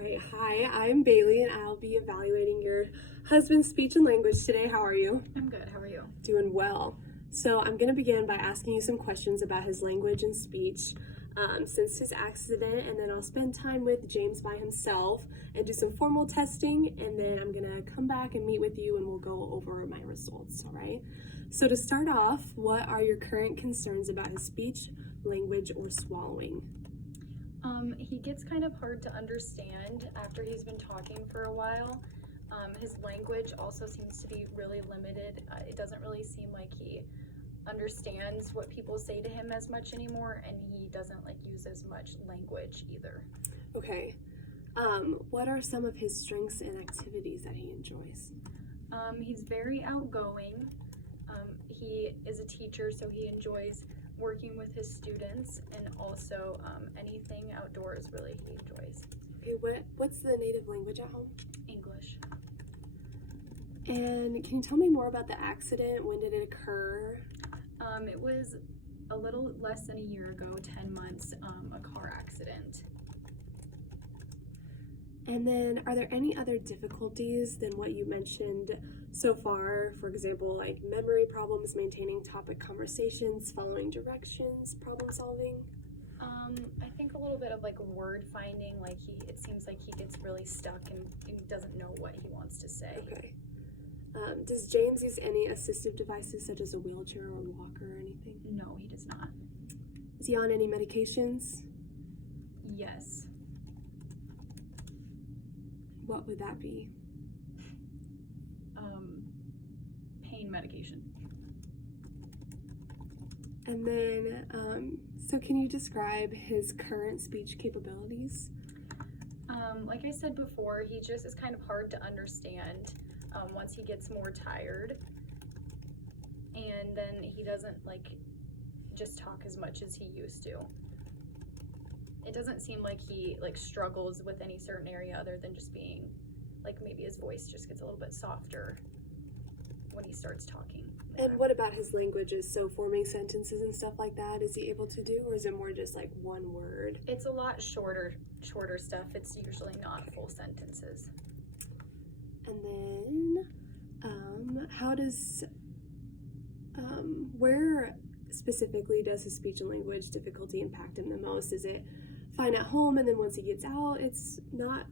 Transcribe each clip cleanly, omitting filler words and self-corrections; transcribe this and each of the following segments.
All right, hi, I'm Bailey and I'll be evaluating your husband's speech and language today. How are you? I'm good. How are you? Doing well. So I'm going to begin by asking you some questions about his language and speech since his accident, and then I'll spend time with James by himself and do some formal testing, and then I'm going to come back and meet with you and we'll go over my results, all right? So to start off, what are your current concerns about his speech, language, or swallowing? He gets kind of hard to understand after he's been talking for a while. His language also seems to be really limited. It doesn't really seem like he understands what people say to him as much anymore, and he doesn't use as much language either. Okay. What are some of his strengths and activities that he enjoys? He's very outgoing. He is a teacher, so he enjoys working with his students, and also anything outdoors really he enjoys. Okay, what's the native language at home? English. And can you tell me more about the accident? When did it occur? It was a little less than a year ago, 10 months, a car accident. And then are there any other difficulties than what you mentioned so far? For example, like memory problems, maintaining topic conversations, following directions, problem solving? I think a little bit of word finding, it seems like he gets really stuck and he doesn't know what he wants to say. Okay. Does James use any assistive devices such as a wheelchair or walker or anything? No, he does not. Is he on any medications? Yes. What would that be? Pain medication. And then, so can you describe his current speech capabilities? Like I said before, he just is kind of hard to understand once he gets more tired. And then he doesn't just talk as much as he used to. It doesn't seem like he struggles with any certain area other than just being maybe his voice just gets a little bit softer when he starts talking. And what about his languages? So forming sentences and stuff like that, is he able to do, or is it more just one word? It's a lot shorter stuff. It's usually not full sentences. And then how does where specifically does his speech and language difficulty impact him the most? Is it fine at home and then once he gets out it's not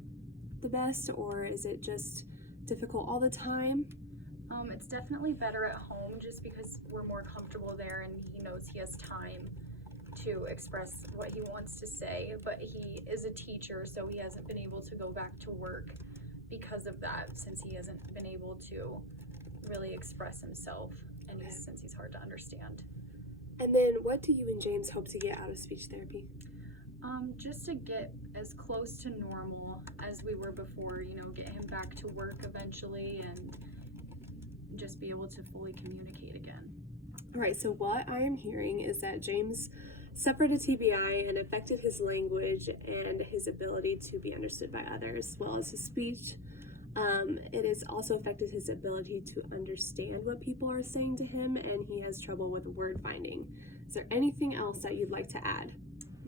the best, or is it just difficult all the time? It's definitely better at home just because we're more comfortable there and he knows he has time to express what he wants to say, but he is a teacher, so he hasn't been able to go back to work because of that, since he hasn't been able to really express himself, and since he's hard to understand. And then what do you and James hope to get out of speech therapy? Just to get as close to normal as we were before, get him back to work eventually and just be able to fully communicate again. All right, so what I am hearing is that James suffered a TBI and affected his language and his ability to be understood by others, as well as his speech. It has also affected his ability to understand what people are saying to him, and he has trouble with word finding. Is there anything else that you'd like to add?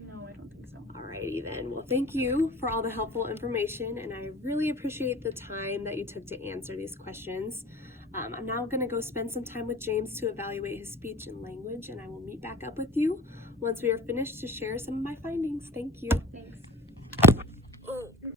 No, I don't think so. Alrighty then. Well, thank you for all the helpful information, and I really appreciate the time that you took to answer these questions. I'm now going to go spend some time with James to evaluate his speech and language, and I will meet back up with you once we are finished to share some of my findings. Thank you. Thanks.